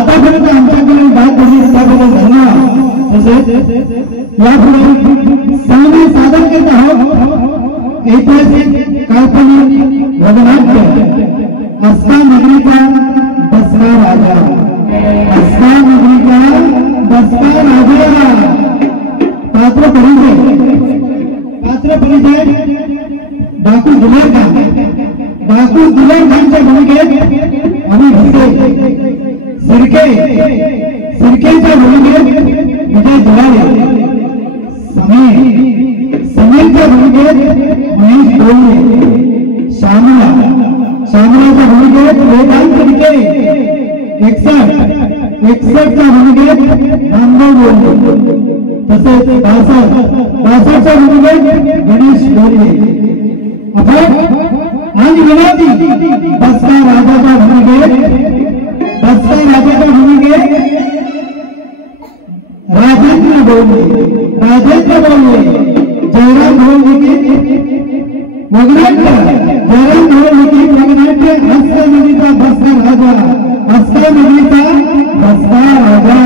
आतापर्यंत आमच्याकडे बात झाली त्याबद्दल धन्यवाद. तसेच यापुढे सांगणे सादर करत आहोत ऐतिहासिक काल्पनिक रंगनाट्य अस्ता नगरीचा बसका राजा. अस्ता नगरीचा बसका राजा. पात्र परिचय डाकू दुलेर खान. डाकू दुलेर खानच्या भूमिकेत आम्ही सिरकेच्या भूमिकेत विजय दुलारे. समीरच्या भूमिकेत महेश डोंगरे. श्यामलाच्या भूमिकेत वेदांत तिडके. 61च्या भूमिकेत नामदेव बोलले. तसेच 62च्या भूमिकेत गणेश बोलले. आणि विनंती बसका राजाच्या भूमिकेत राजेंद्र बोलले. जयराम भोवलिकी मगनाट्य हस्त नदीचा बसका राजा. हस्त नदीचा बसका राजा.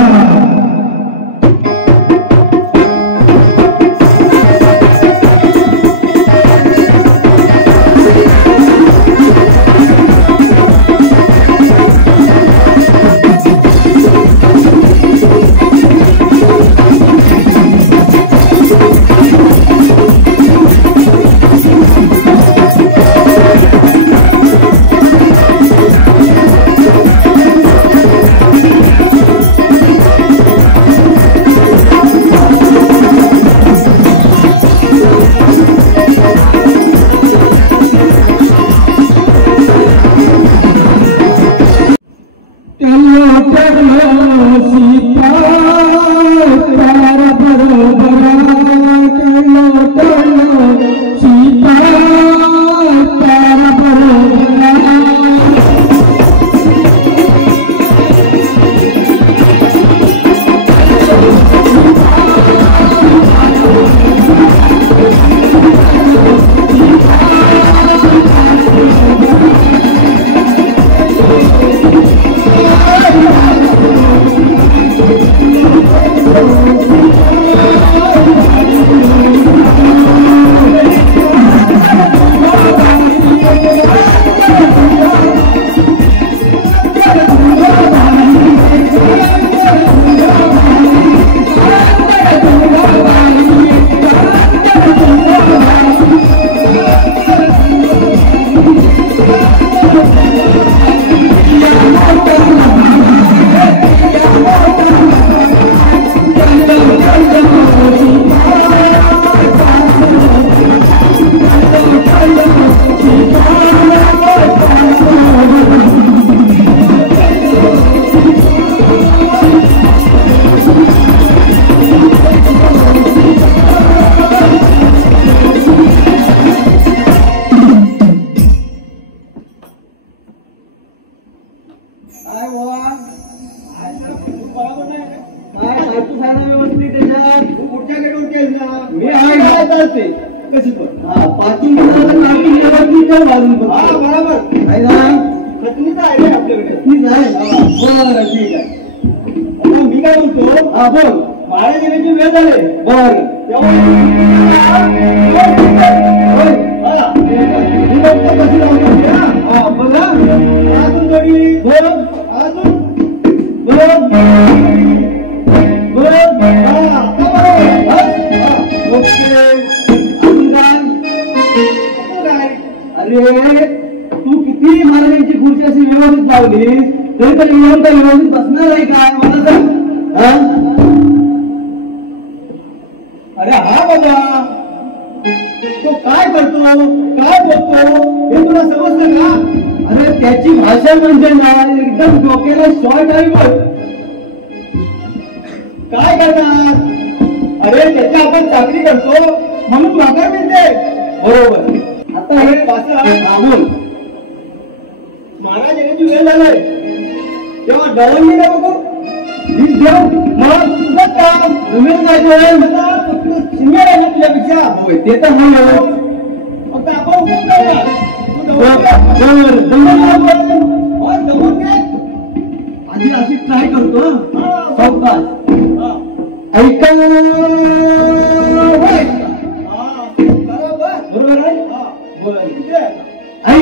फक्त आपण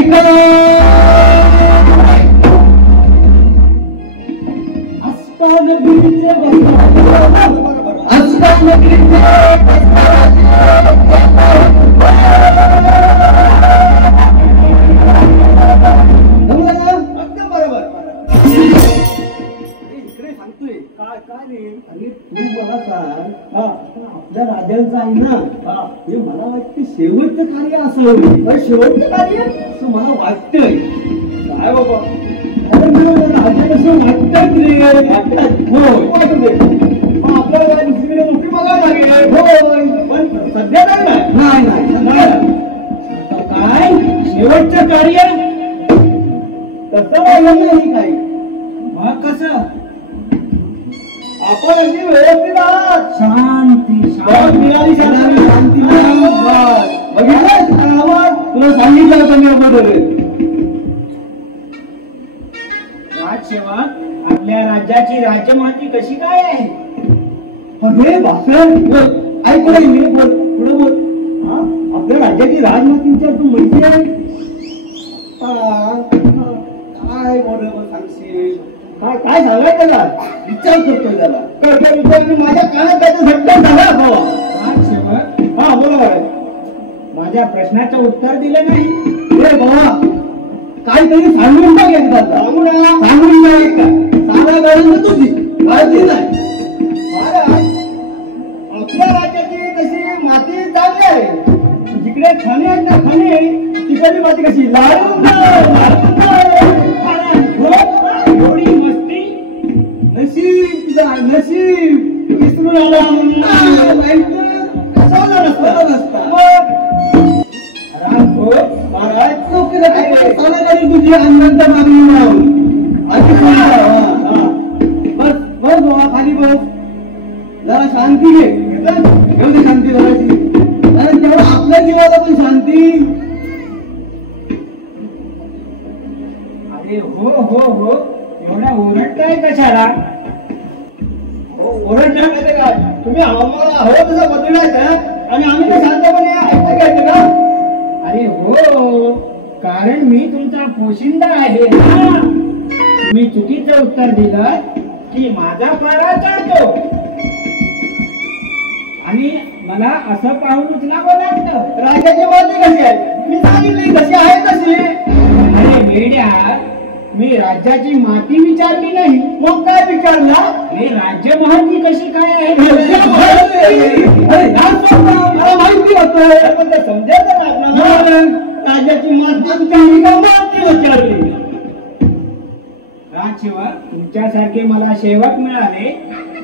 ऐका अस्तानगिरीचे अरे तू मला सांग आपल्या राजांचं आहे ना हे मला वाटतं शेवटचं कार्य असावं. शेवटचं कार्य असं मला वाटतंय. काय बाबा अरे मला राजा कसं वाटतं रे आपल्याला दुसरीकडे नोकरी बघावं लागेल. पण सध्या नाही काय शेवटचं कार्य तसं नाही काही मग कसं आपण अगदी व्यवस्थित आहात. शांती मिळाली शांती बघितलं तुला सांगितलं होतं मी अगोदर. राजसेवक आपल्या राज्याची राजमाती कशी काय आहे? अरे भाषण ऐकलं मी बोल पुढे बोल. आपल्या राज्याची राजमातींच्या तू माहिती आहे काय बरोबर सांगशील? काय सांगाय त्याला विचार करतोय त्याला विचार मी माझ्या कानात त्याचा झटका झाला हा बोला. माझ्या प्रश्नाचं उत्तर दिलं नाही रे बाबा. काहीतरी सांगून बघ एकदा सांगून सांगा गरज तुझी काळजी नाही. आपल्या राज्याची कशी माती चांगली आहे. जिकडे खाणे आहेत ना खाणे तिकडली माती कशी लाडून एवढी मस्ती नशीब नशीब विसरून आला तुझी आनंद मागणी बस बस बाबा खाली बस जरा शांती घे एवढी शांती करायची कारण तेवढं आपल्या जीवाला पण शांती. अरे हो एवढ्या ओरडताय कशाला? ओरडणार नाही काय तुम्ही आम्हाला हवं तसं बदलायचं आणि आम्ही ते शांतपणे ऐकता घ्यायचं का? अरे हो कारण मी तुमचा पोशिंदा आहे ना. तुम्ही चुकीचं उत्तर दिलं की माझा पारा चढतो आणि मला असं पाहून उचलावं लागतं. राजाची माती कशी आहे मी सांगितली कशी आहे तशी. अरे वेड्या मी राज्याची माती विचारली नाही मग काय विचारला? हे राज्य माती कशी काय आहे मला माहिती होतं पण ते समजायचं राज्याची माती विचारली. राजसेवक तुमच्यासारखे मला सेवक मिळाले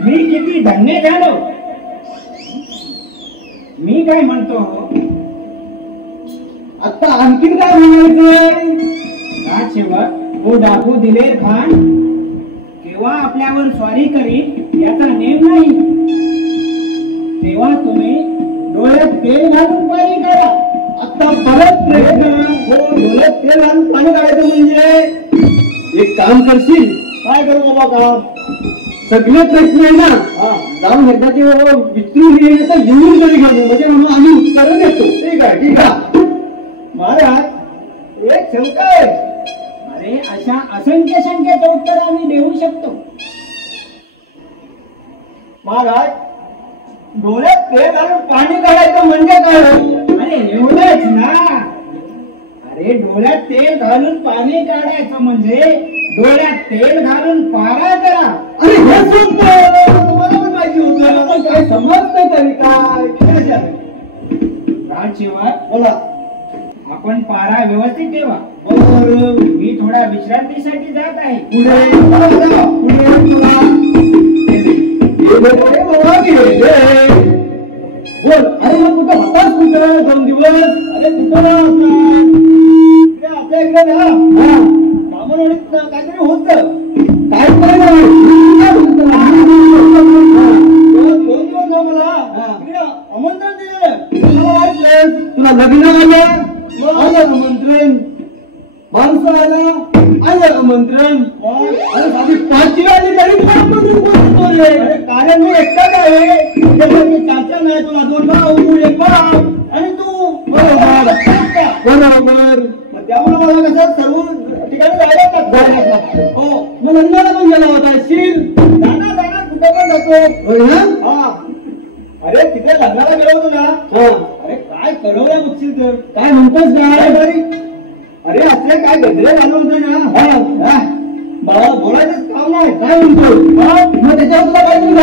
मी किती धन्य झालो. मी काय म्हणतो आता आणखीन काय म्हणायचं? राजसेवक हो डाकू दिलेर खान केव्हा आपल्यावर स्वारी करील याचा नेम नाही तेव्हा तुम्ही डोळ्यात तेल घालून पाणी काढा. आता परत प्रश्न डोळ्यात तेल घालून पाणी काढायचं म्हणजे एक काम करशील काय करू बाबा काम सगळे प्रश्न आहे ना जाऊन एकदा ते विचारून तर येऊन तरी घालू म्हणजे म्हणून आम्ही उत्तर देतो. ठीक आहे महाराज एक शंका आहे. अरे अशा असंख्य शंकेचं उत्तर आम्ही देऊ शकतो. महाराज डोळ्यात तेल घालून पाणी काढायचं म्हणजे काय? अरे एवढंच ना. अरे डोळ्यात तेल घालून पाणी काढायचं म्हणजे डोळ्यात तेल घालून पारा करा. अरे हे तुम्हाला पण माहिती होतं काय समजतं तरी काय? राजसेवक बोला आपण पारा व्यवस्थित ठेवा. मी थोडा विश्रांतीसाठी जात आहे. बोल अरे मग कुठं होतास कुठं 2 दिवस? अरे कुठं आपल्या इकडे कामावडीत काहीतरी होत काय मला आमंत्रण दिलेलं तुला लग्न आलं आमंत्रण माणसं आलं आमंत्रण अरे साधी 5ची वाजली तरी कारण मी एकटाच आहे. चाचा नाही तुला 2 भाऊ 1 भाऊ आणि तू बरोबर त्यामुळे मला कसं सर्व ठिकाणी जायलाच लागतं. हो, मग लग्नाला पण गेला होता शील जाणार कुठे पण जातो. हा, अरे तिथे लग्नाला गेलो होतो ना. अरे काय कळवलं बघशील तर काय म्हणतोस काय बरी. अरे असले काय गजरे घालून होते ना. मला बोलायचंच काम नाही. काय म्हणतो मग त्याच्यावर तुला काय तुम्ही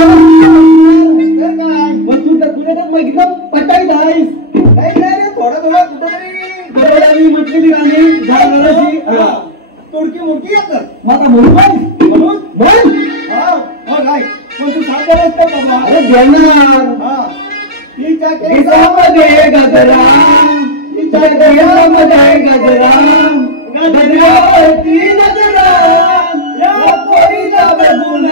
काय मग तू तर तुला तर बघितलं पटाईत आहेस. नाही थोडं कुठेतरी म्हटलेली गाणी झाली तोडकी मोठी येतात माझा म्हणून काय पण तू सांगत बाबा. अरे देणार तिच्या केसामध्ये गजरा तिच्या केसामध्ये गजरा गजरावरती नजरा या पोरीला बघून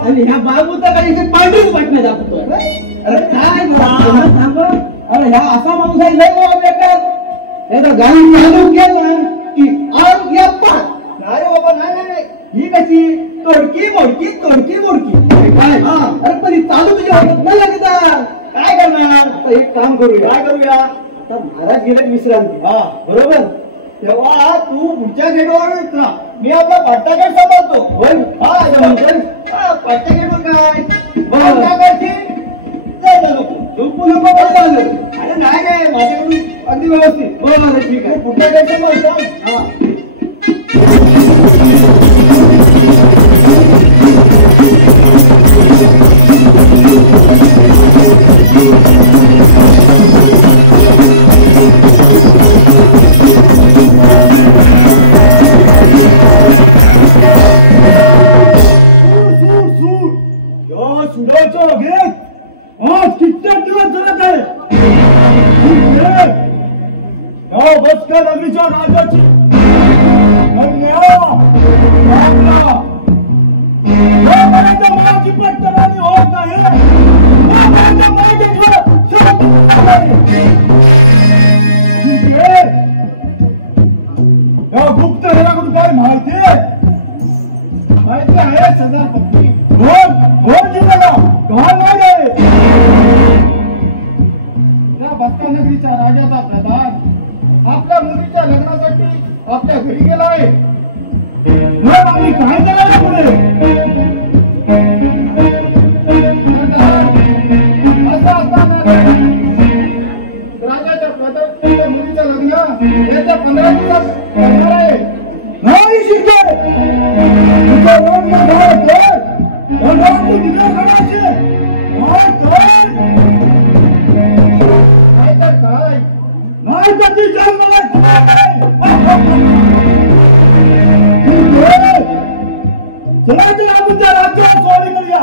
आणि ह्या बाबूचा काही पांढरीच वाटण्यात दाखवतोय. अरे काय अरे ह्या असा माणूस आहे लय बाबा बेकार. त्याचा गाणी चालू केलं की आरोग्य नाही बाबा नाही ही कशी तोडकी मोडकी काय. अरे पण ही चालू तुझ्या होत नाही लागत. काय करणार एक काम करूया. काय करूया आता महाराज गेले विश्रांती. बरोबर तेव्हा तू पुढच्या गेटवर उतरा. मी आपला पट्टा गेट सांभाळतो. पट्टा गेटवर काय झोपू नको चाललं. अरे नाही माझ्याकडून अगदी व्यवस्थित. बरोबर ठीक आहे पुढच्या गेट सांभाळतो. आज कित्येक दिवस जगत आहे. बसकर नगरीच्या राजाची मनाची पटकरानी होत नाही. गुप्त हेराकडून काय माहिती आहे सरदार पत्नी बस्ता नगरीच्या राजाचा प्रधान आपल्या मुलीच्या लग्नासाठी आपल्या घरी गेला आहे. मग आम्ही काय करायला पुढे राजाच्या प्रधान मुलीचं लग्न याच्या 15 दिवस करणार आहे. नाही शिकतो नाही तर ती जन्माला चला तर आपण त्या राज्यात स्वारी करूया.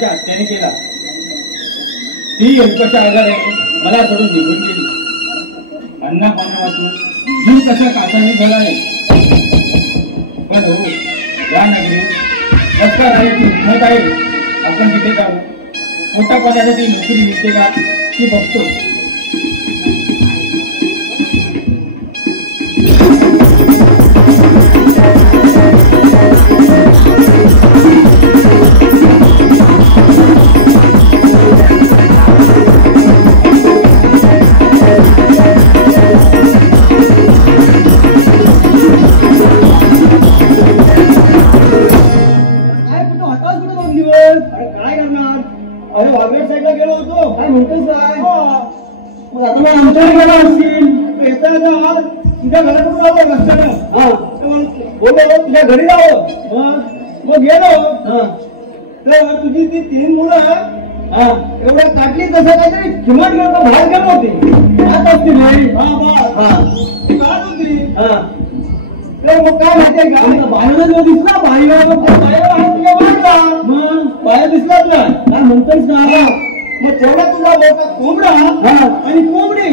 माझ्या हत्याने केला. ती कशा आजाराने मला सोडून निघून गेली. अन्ना पाना वाचून जीव कशा कासाने झाला नाही. पण हो, या नगरीत रस्ता राहायची हिंमत आहे. आपण तिथे जाऊ. मोठा पदाने ती नोकरी मिळते का ती बघतो. तुझ्या घरी जावं मग गेलो तर तुझी ती 3 मुलं एवढ्या काटली तसं काहीतरी किंमत घेऊन बाहेर गेलो होती. आता असती नाही काढ होती. तर मग काय माहितीये का बाहेर जो दिसला बाहेर मग बाहेर दिसला तुला काय म्हणतोयस ना. मग तेवढा तुझा मोठा कोंबडा आणि कोंबडी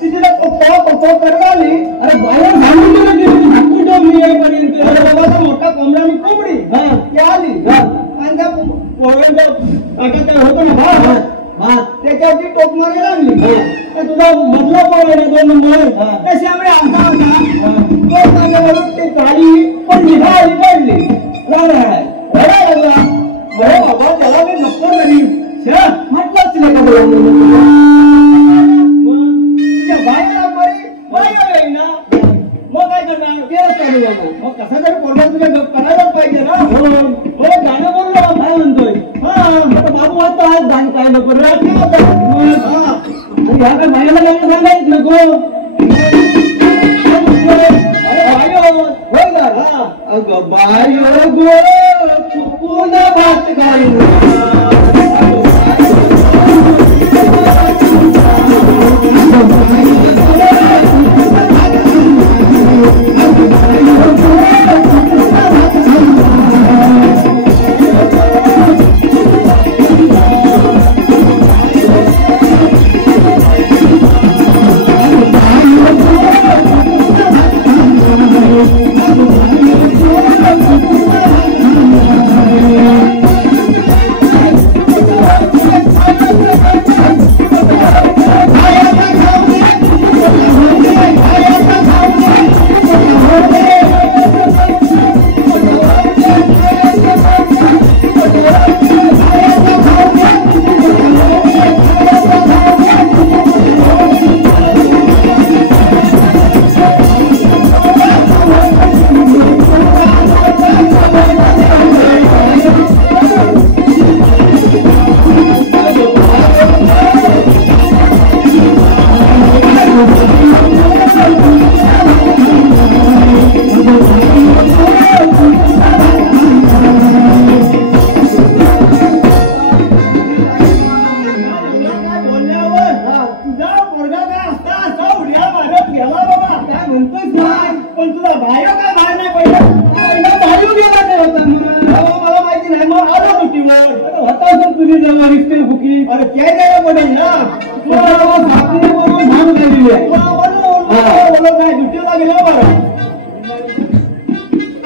तिला पप्पा करता आली. अरे बाहेर सांगून दिलं झाकून ठेवली येईपर्यंत. बाबाचा मोठा कोंबडा आणि कोंबडी ती आली आणि त्या होतो ना त्याच्यावरती टोक मारायला लागली. तुझा मधला पोळ 2 नंबर त्याच्यामुळे आमचा होता ते गाडी पण निघाली पडली. रडायला लागला. अरे बाबा त्याला मी नको झाली म्हटलंच तिला का बोला मग काय करणार तेच चालू बाबू. मग कसा तरी पोरगा तुझ्या करायलाच पाहिजे ना. हो गाणं बोललो काय म्हणतोय. आता बाबू आता आज गाणं काय नको ह्या काय बायाला गाणं सांगायच नको. अगं बायो गो चुकून भात गायला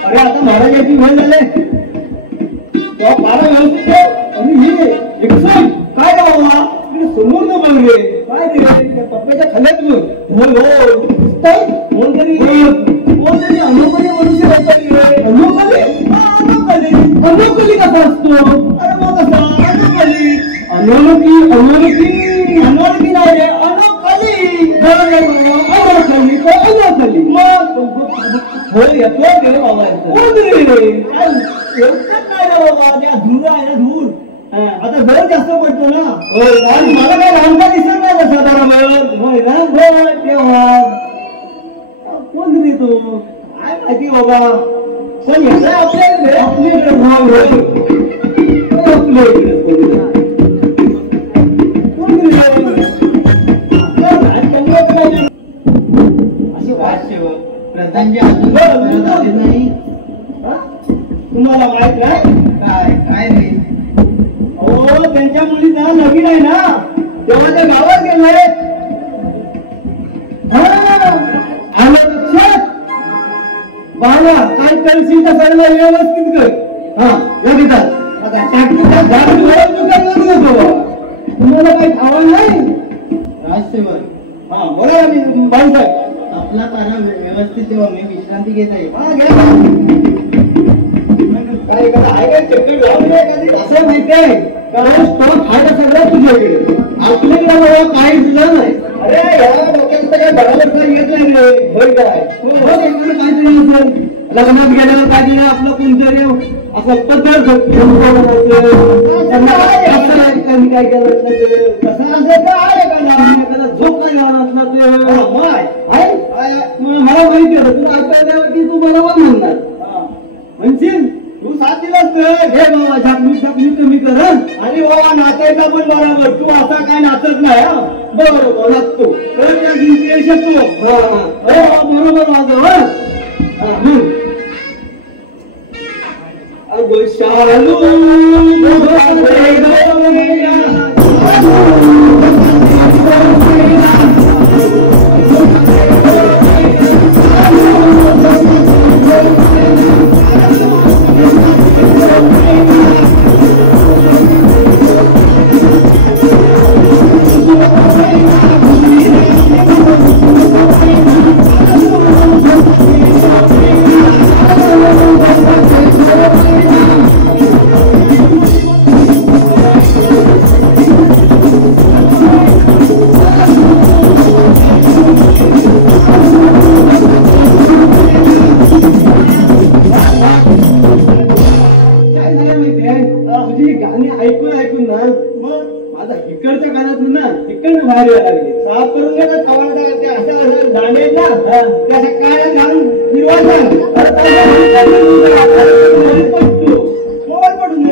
अरे आता महाराजांची वय झाले तेव्हा पारा व्यवस्थित आणि हे काय का बाबा समोर न बघ रे काय रे पप्पाच्या खाल्यात कोणतरी अनोखली मनुष्य रे. अनोखली कसा असतो. अरे मग कसा अनोखी नाही रे अनोखली मग हो येतो बाबा धूर आहे ना धूर आता जर जास्त पडतो ना मला काय लहानपा दिसत नाही तसा बरोबर तेव्हा कोण रे तो काय माहिती बाबा पण याचा आपल्याकडे भाव अशी वाट नाही तुम्हाला माहित काय काय नाही. अहो त्यांच्या मुलीचा लगीन आहे ना तेव्हा ते गावात गेले. आलं लक्षात. बाळा काय करशील तर सगळं व्यवस्थित कर. हा या घेतात तुम्हाला काही ठावं नाही. राजसेवक हा बोला मी भाऊसाहेब. आपला तारा व्यवस्थित ठेवा, मी विश्रांती घेत आहे. हा घ्या काय एखादा आहे काय चक्कर लावली एखादी. असं माहितीये स्टॉक खायला सगळं तुझ्याकडे आपल्याकडे बाबा काही दिलं नाही. अरे या डोक्यात काय बरोबर काही येत नाही रे. होय काय काहीतरी असेल लग्नात गेल्यावर काय दिलं आपलं कोणतरी असं पद्धत काय केलं कसं असेल काय एखादा झोप काय घालून असला मला माहिती होतं तुला ऐकायला की तू बरोबर म्हणणार म्हणशील. तू साथ दिलास तर हे बाबा झाकणी कमी कर. आणि बाबा नाचायचा पण बरोबर. तू असा काय नाचत नाही. बरोबर नाचतो तर त्या जिंकू शकतो. बरोबर माझं. अब शालू साफ करून घेतात कवायला अशा दांडे ना त्या सकाळी घालून मोबाईल पडून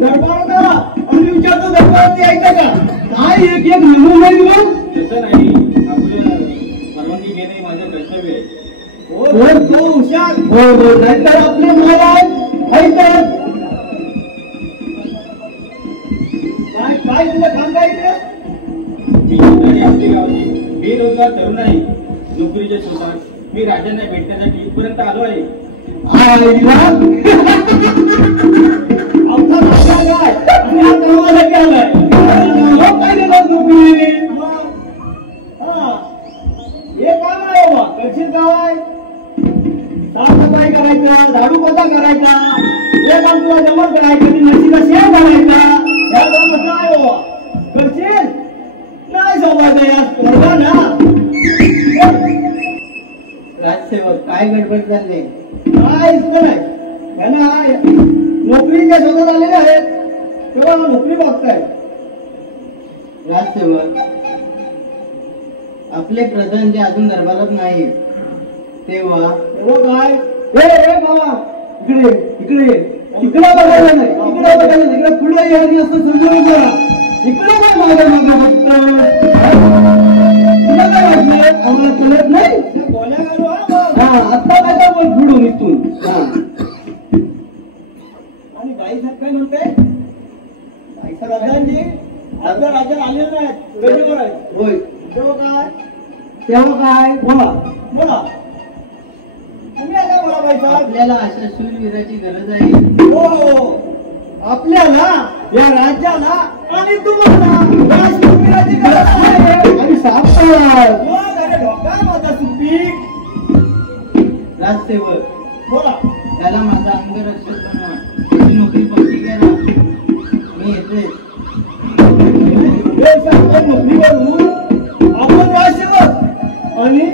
दरबार आम्ही विचारतो दरबारात यायचं का काय एक एक नमून नाही दिलं. तसं नाही परवानगी घेणे माझं कर्तव्य आहे. हो तो हुशार नाहीतर आपले मुलं आहेत काय तुला काम काय मी आपली गावची बेरोजगार तरुण आहे. नोकरीच्या शोधात मी राजांना भेटण्यासाठी इथपर्यंत आलो आहे. हे काम आहे बाबा. कशीच गाव आहे. साफसफाई करायचं, झाडू पोछा करायचा, हे काम तुला जमत करायचं. नशीला शेण घालायचा. या काम कसं आहे बाबा करशील नाही सौभाग्य ना. राजसेवक काय गडबड चालले. काय सुद्धा नाही. त्यांना नोकरीच्या शोधात आलेले आहेत तेव्हा नोकरी बघताय. राजसेवक आपले प्रधान जे अजून दरबारात नाही तेव्हा काय हे बाबा इकडे इकडे इकडे बघायला नाही. इकडे बघायला नाही. इकडे पुढे यायची असं समजून करा. इकडे काय मागे मागे तुला काय वाटलं आम्हाला कळत नाही. आता काय बोल पुढून इथून. आणि बाई साहेब काय म्हणते राजांजी आपल्या राज्यात आलेले नाहीत वेळेवर आहेत. होय तेव्हा काय बोला बोला तुम्ही आता बोला बाई साहेब. आपल्याला अशा शूरवीराची गरज आहे. हो आपल्याला या राज्याला आणि तुम्हाला या शूरवीराची गरज आहे. आणि सापडा मग अरे ढोका माझा सुपीक. राजसेवक बोला त्याला माझा अंगरक्षक बनवा. त्याची नोकरी पक्की करा. मी येते. नोकरी करून आपण राजसेवक आणि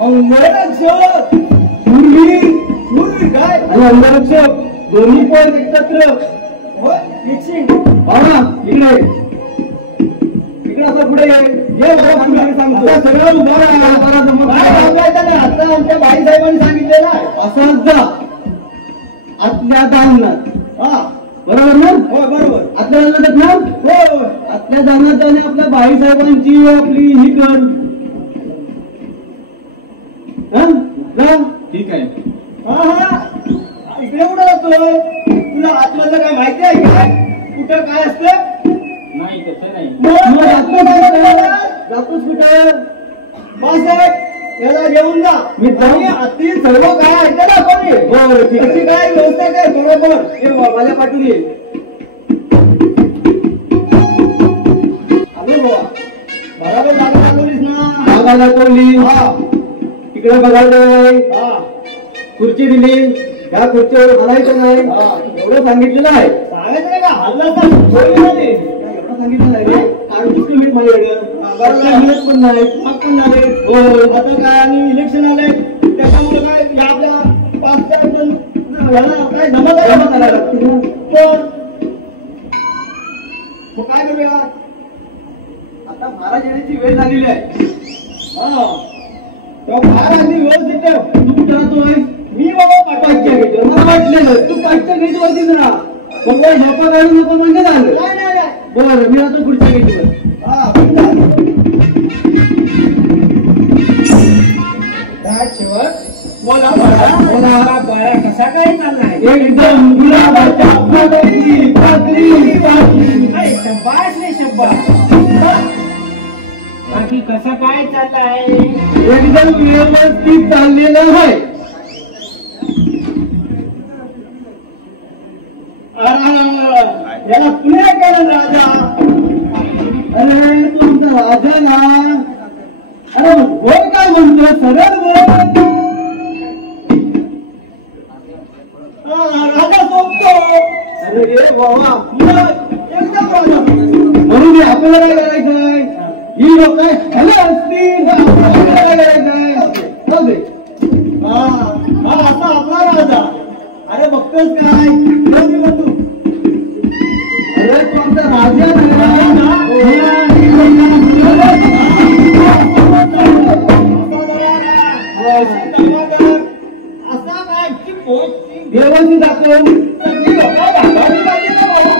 अंगरक्षक शूरवीर काय आणि अंगरक्षक दोन्ही पण एकत्र मिक्सिंग. इकडे इकडे असं पुढे ये सांगतो सगळं आता आमच्या बाई साहेबांनी सांगितलेलं आहे असं जा आतल्या दालनात. बरोबर ना. हो बरोबर. आतल्या दालनात ना. हो आतल्या दालनात जाणे आपल्या बाई साहेबांची आपली ही कर. ठीक आहे. इकडे इकडे कुठं जातोय? तुला आतमधलं काय माहिती आहे काय? कुठं काय असतं? नाही तसं नाही. मग जातोस कुठं? बस आहे. याला घेऊन जा. मी आतील सर्व काय ऐकलं ना आपण. त्याची काय व्यवस्था काय बरोबर हे माझ्या पाठवून ये. आलो बाबा. बरोबर जागा दाखवलीस ना? जागा दाखवली. हा. तिकडे बघायला नाही. हा. खुर्ची दिली. त्या खुर्चीवर हलायचं नाही. एवढं सांगितलेलं आहे. सांगायचं नाही का? हल्ला तर एवढं सांगितलं नाही रे. काढूच तुम्ही माझ्याकडे पण नाही. मग पण झाले. हो आता काय आणि इलेक्शन आलंय त्याच्यामुळे काय या आपल्या पाचच्या काय जमा करायला लागतं. काय करूया आता? महाराज येण्याची वेळ झालेली आहे. हा महाराज व्यवस्थित ठेव. तू कुठं राहतोय? मी बाबा पाठवायच्या गेट. मला वाटलेलं तू पाठच्या गेटवरतीच राहा. झोपा काढू नको म्हणजे झालं. बरं मी आता पुढच्या गेटवर. हा बोला बोला बोला कसा काय चाललाय? एकदम गुलाबाच्या फुलाची पाकळी पाकळी. शब्बास रे शब्बास. बाकी कसा काय चाललाय? एकदम व्यवस्थित चाललेलं आहे. याला पुणे केलं राजा. अरे तुमचा राजा ना. अरे बोल काय म्हणतो? सरळ बोल. राजा सोबतो. अरे बाबा एकदम राजा. म्हणून आपल्याला काय करायचंय? ही लोक ह्याला असतील आपल्याला काय करायचंय? हा असा आपला राजा. अरे बघतोस काय? तू अरे तू आमचा राजा असा काय व्यवस्थित दाखव.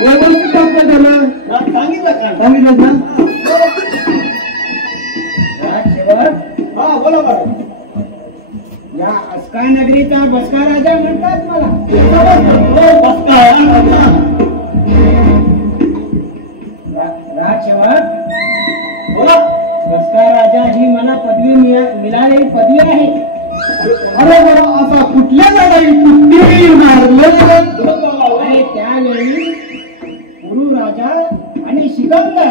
व्यवस्थित दाखव झालं. सांगितलं का? सांगितलं ना. हा बोला बरं. या अस्कार नगरीचा बसका राजा म्हणतात मला. राजसेवक बोला. बसका राजा ही मला पदवी मिळालेली पदवी आहे. अरे बाबा असा कुठल्या लढाई कुठे मारलं? अरे त्यावेळी गुरु राजा आणि सिकंदर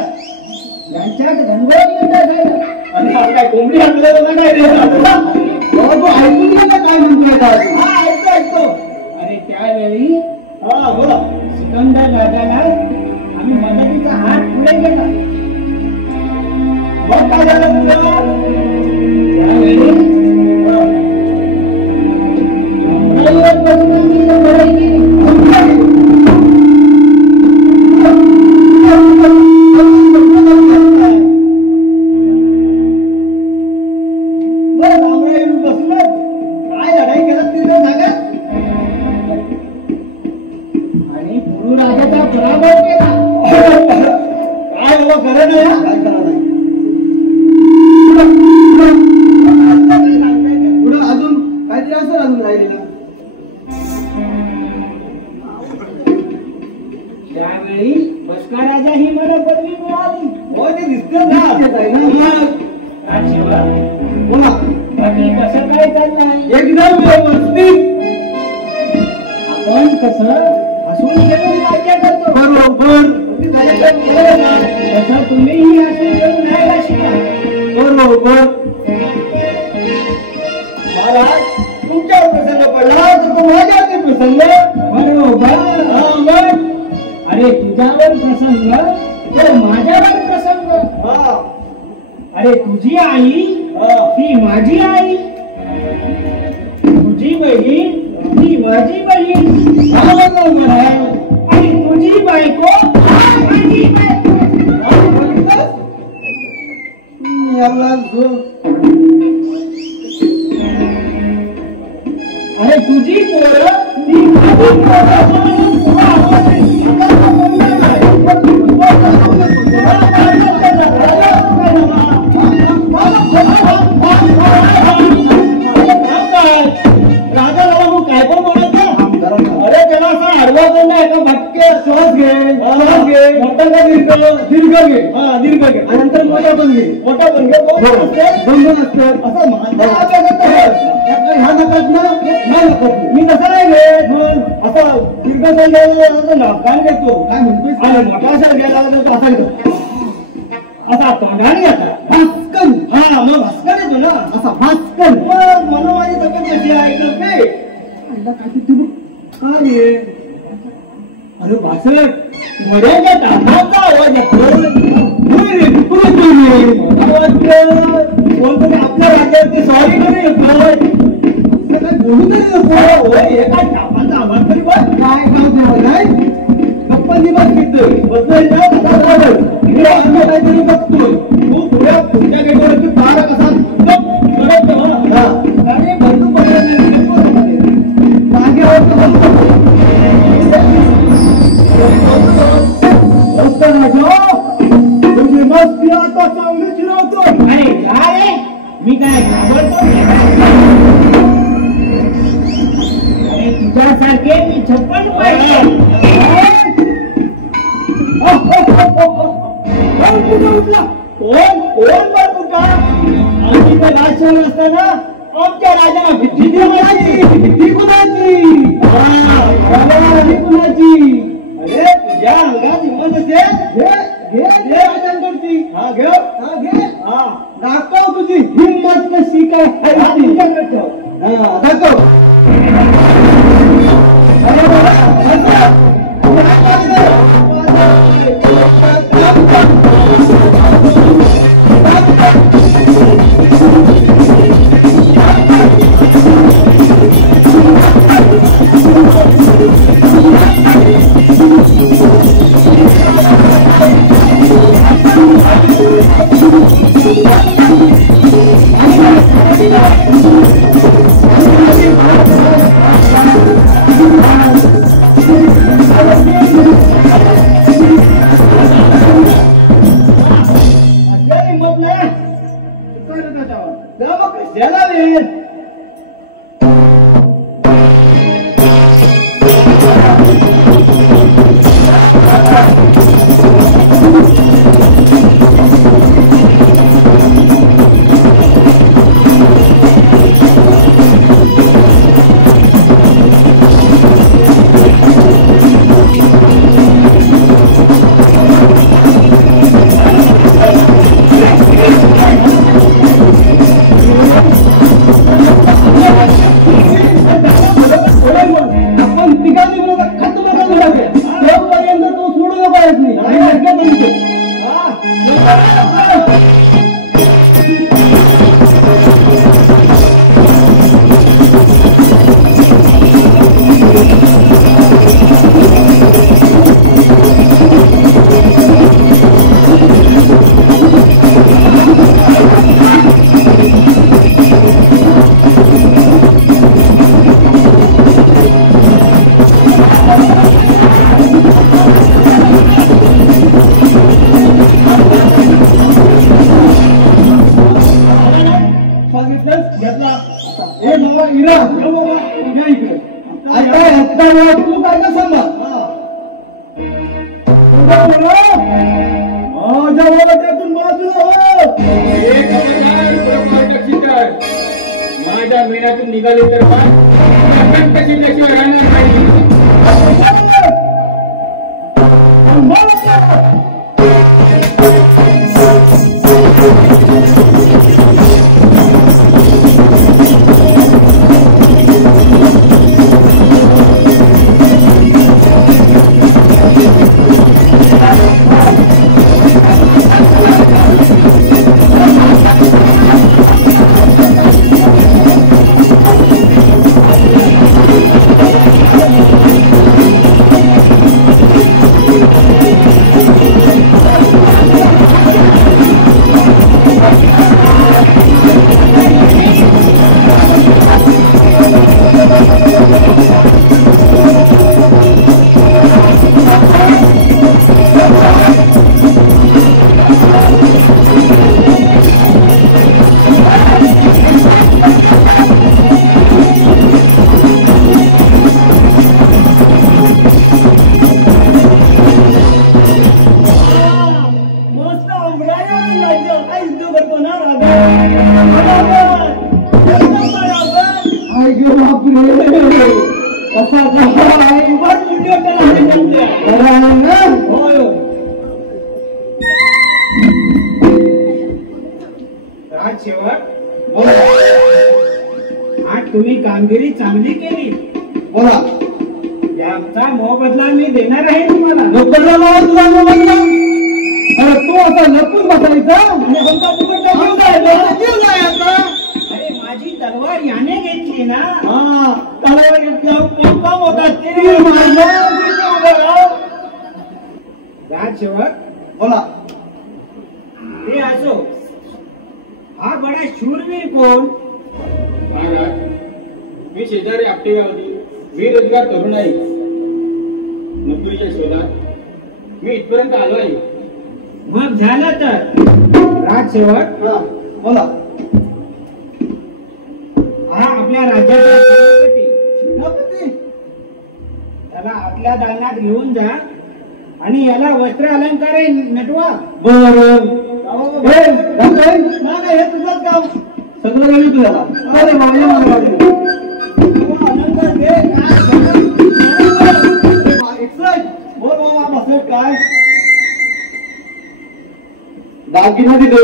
यांच्यात घनघोर युद्ध झालं. आणि काय कोंबडी आपल्याला ना काय रे? तू ऐकून घे ना काय म्हणतोय. हा ऐकतो. अरे त्यावेळी हा बोला. सिकंदर राजाला आम्ही मदतीचा हात पुढे केला. मग काय झालं तुला? त्यावेळी अमराईवर बसून आम्ही लढाई केली. आणि गुरु राजाचा पराभव केला. काय बाबा खरं नाही. पुढं अजून काहीतरी असं अजून राहिलेलं. त्यावेळी बसका राजा ही मला पदवी मिळाली. हो ते दिसतं ना. बोला. बाकी कसं काय चाललंय? एकदम व्यवस्थित. आपण कसं हसून खेळून राज्य करतो. बरोबर. तसं तुम्हीही हसून खेळून राहायला शिका. बरोबर. महाराज तुमच्यावर प्रसंग पडला तर तो माझ्यावरती प्रसंग. बरोबर. अरे तुझ्यावर प्रसंग तो माझ्यावर प्रसंग. अरे तुझी आई ती माझी आई. तुझी बहीण ती माझी बहीण. आणि तुझी बायको माझी बायको. अरे तुझी पोरं ती माझी पोरं. राजा राजा काय पण बोलत आडवा कर ना एका भटके श्वास घे मोठा का दीर्घ घे दीर्घ घे आणि नंतर मोठा पण घे दोन असतात असं ह्या नकात ना मी तसं नाही घेत असा दीर्घ घ्यायला काय घेतो काय म्हणतोय मोठा घ्यायला असा घेतो असा तोंडाने घेतला भास्कन मग भास्कर येतो ना असा भास्कन मग मला माझी तब्येत कशी आहे काय काय अरे भासर वड्याच्या तांदळाचा आवाज येतो कोणतरी आपल्या राज्यावरती सॉरी करू येतो बोलू तरी नको एका टापाचा आवाज तरी बघ काय काय गप्पांनी बघ इकडे अन्य काहीतरी बघतोय तू पुढच्या गेटवरती पारा कसा आणि बंधू तुझी मस्ती आता चांगली चिरवतो अरे काय मी काय घाबरतो अरे तुझ्यासारखे मी 56 पाहिजे असताना आमच्या राजाला भीती कुणाची अरे तुझ्या अंगात हिंमत असेल राजांकडची दाखव तुझी हिंमत कशी काय दाखव माझ्या महिन्यातून निघाले तर काय कशी त्याशिवाय राहणार बरं आहे ना? होय राजसेवक, आज तुम्ही कामगिरी चांगली केली. बोला. याचा मोबदला मी देणार आहे तुम्हाला. लोकांना मला तुला मोबदला. अरे तू आता लपून बसायचा आणि कोणता तिकडचा जीव नाही आता. अरे माझी तलवार याने घेतली ना. हा तलवार घेतल्यावर कोण काम होता ते माझ्या राजसेवक, बोला. ते असो, हा बडा शूरवीर कोण? महाराज, मी शेजारी आपटे गावची बेरोजगार तरुण आहे. नोकरीच्या शोधात मी इथपर्यंत आलो आहे. मग झालं तर राजसेवक, हा बोला. हा आपल्या राज्याचा सेनापती. सेनापती? त्याला आपल्या दालनात घेऊन जा आणि याला वस्त्र अलंकार नटवा. बरं. नाही हे तुझंच काम. सगळं वेळ तुझ्याला. अरे माझ्या मानवाडी बोल बाबा बसेल काय दागिना दिलं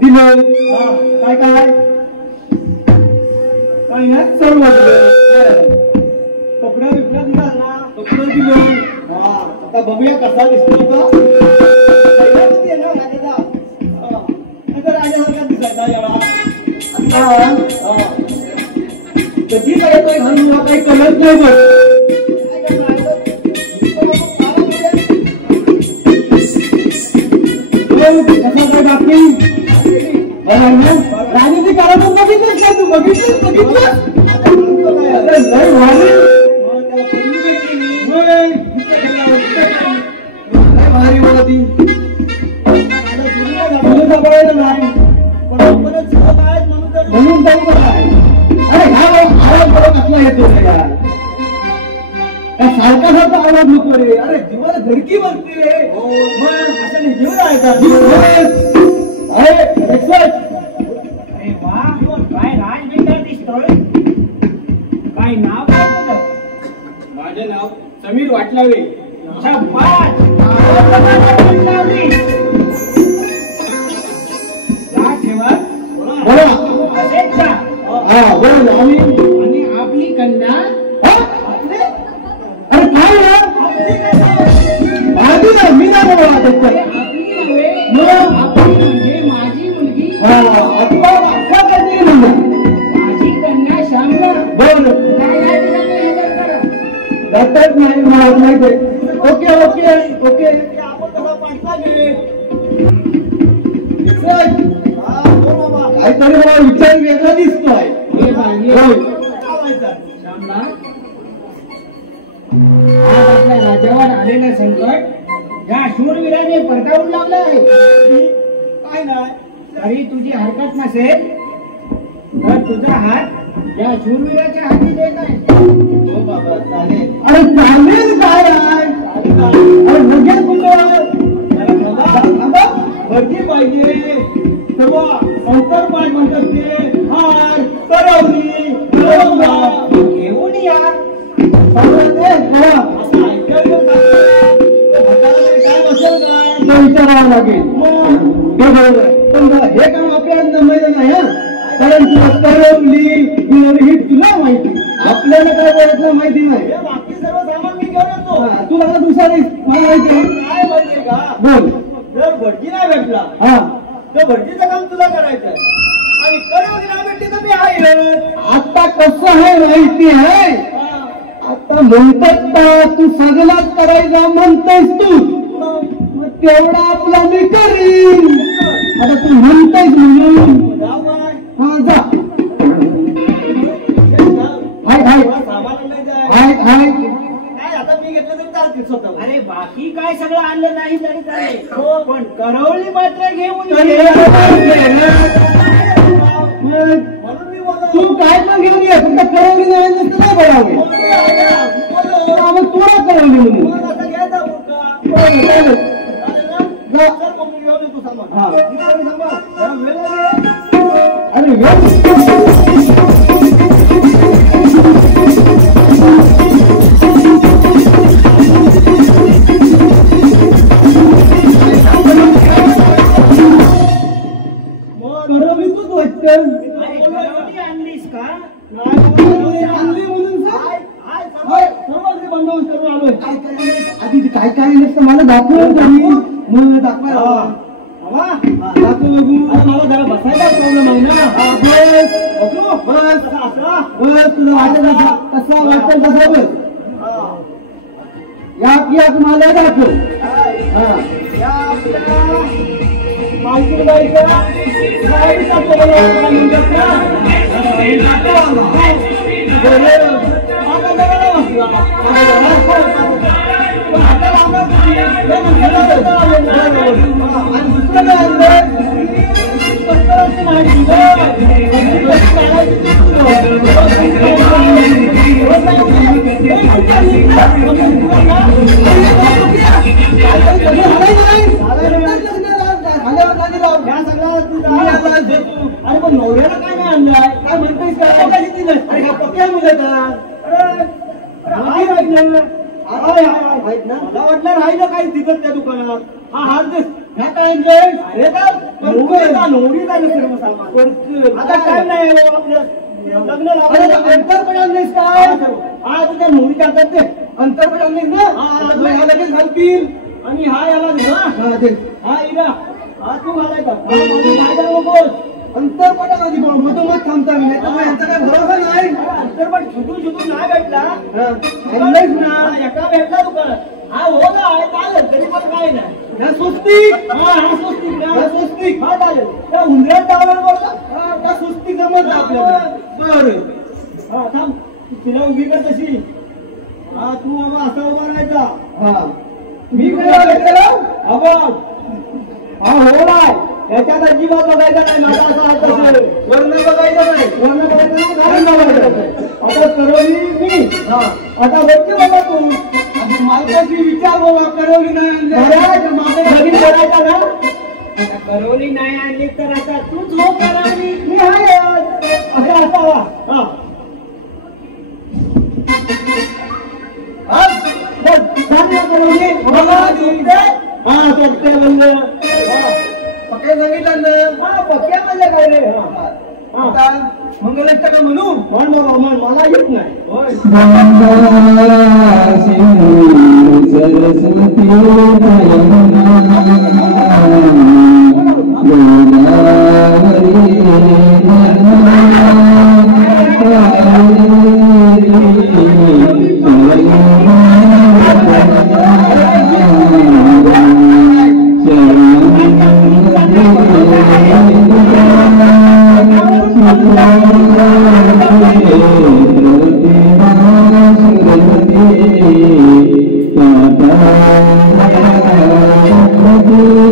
दिलं. काय काय काय ना सर्व कपडा बिपडा दिला ना. कपडा दिलं. हा आता बघूया कसा दिसतो का. सैन्यापती आहे ना राजाचा. आता राजासारखा दिसायचा याला. आता कधी काय काय घालून काही कळत नाही बघ. राणीची कार्यक्रम बघितलं का तू? बघितलं बघितलं भारी मला ती म्हणून जाऊ काय. अरे हा कसला येतो सारखा सारखा आवाज नको रे. अरे जीवाला धडकी बसते रे. असं नाही जीव राहायचा. अरे वा, काय राजबिंडा दिसतोय. काय नाव काय तुझं? माझे नाव समीर वाटलावे. शाबास. राजसेवक, बोला. असेच का? हा बोल. आणि आपली कन्या? अरे काय आधी ना मी नाही बोला. आपली नव्हे, आपली म्हणजे माझी मुलगी. माझी कन्या श्यामला. दत्तच नाही मला माहिती. ओके ओके ओके आपण कसा पाठला गेले काहीतरी मला विचार वेगळा दिसतोय. श्यामला, आज आपल्या राज्यावर आलेलं संकट या शूरवीराने परतावून लावलं आहे. काय नाही तरी तुझी हरकत नसेल तर तुझा हात या शूरवीराच्या हाती देत आहे. हो बाबा चालेल. अरे चालेल काय आहे. अरे लगेच भरती पाहिजे तेव्हा संतर पाय म्हणतात ते हार करवली घेऊन या. असं ऐकायला काय बसेल काय विचारावं लागेल. पण हे काम आपल्याला जमायचं नाही. कारण तुला करवली ही तुला माहिती. आपल्याला काय बोलायचं माहिती नाही. बाकी सर्व सामान मी घेऊन येतो. तुला आता दुसरा मला माहिती आहे काय माहितीये का. बोल. जर भटजी नाही भेटला तर भटजीचं काम तुला करायचं आणि करवली नाही भेटली तर मी आहे. आता कसं आहे माहिती आहे. आता म्हणतात का तू सगळाच करायचा म्हणतेस तू. मग तेवढा आपला मी करीन. आता तू म्हणतेस म्हणून हा जा. आता मी घेतलं तरी चालते स्वतः. अरे बाकी काय सगळं आणलं नाही तरी चालेल, पण करवली मात्र घेऊन म्हणून मी तू काय पण घेऊन ये. फक्त करवली नाही नसतं नाही बोलावे. मग तुला करवली म्हणून अरे आधी ते काय काय नसतं मला दाखवून मला दाखवायला दाखव बघू. मला जरा बसायला प्रॉब्लेम आहे ना. बस बस तुझं वाटत कसा वाटतं तसा बस. या मला दाखव. माहिती नवऱ्याला काय नाही आणलाय काय म्हणतोय पक्या मुलं मला वाटलं राहिलं काय तिथं त्या दुकानात. हा हात दिस काय अरे का नोडी झालं सर्व सामान. आता काय नाही लग्न अंतरपणास काय आज त्या नोडी टाकतात ते अंतरपणास ना लगेच घालतील. आणि हा याला दे हा इरा हा तू घालायचा नकोस. अंतरपटा कधी मधोमध थांबता मी नाही तर यांचा काय भरोसा नाही. अंतरपट छुटून नाही भेटला ना एका भेटला दुकानात हा हो काय चालेल तरी पण काय नाही. स्वस्तिक स्वस्तिक हा चालेल. त्या उंदऱ्यात टावर बोलला त्या स्वस्तिक जमत आपल्याला. बरं हा थांब तिला उभी कर तशी. हा तू बाबा असा उभा राहायचा. हा मी काय हा हो नाही याच्यात अजिबात बघायचं नाही. माझा असा वर्ण बघायचं नाही. आता करवली मी आता बघते बाबा तू मालकाची विचार बाबा करवली नाही करायचा ना. करवली नाही आणली तर आता तू जो करवली मी आहे असं असावा. पक्या सांगितलं पक्या म्हणजे काय रे. मंगलष्ट का म्हणून म्हण बाबा म्हण मला येत नाही. Thank you.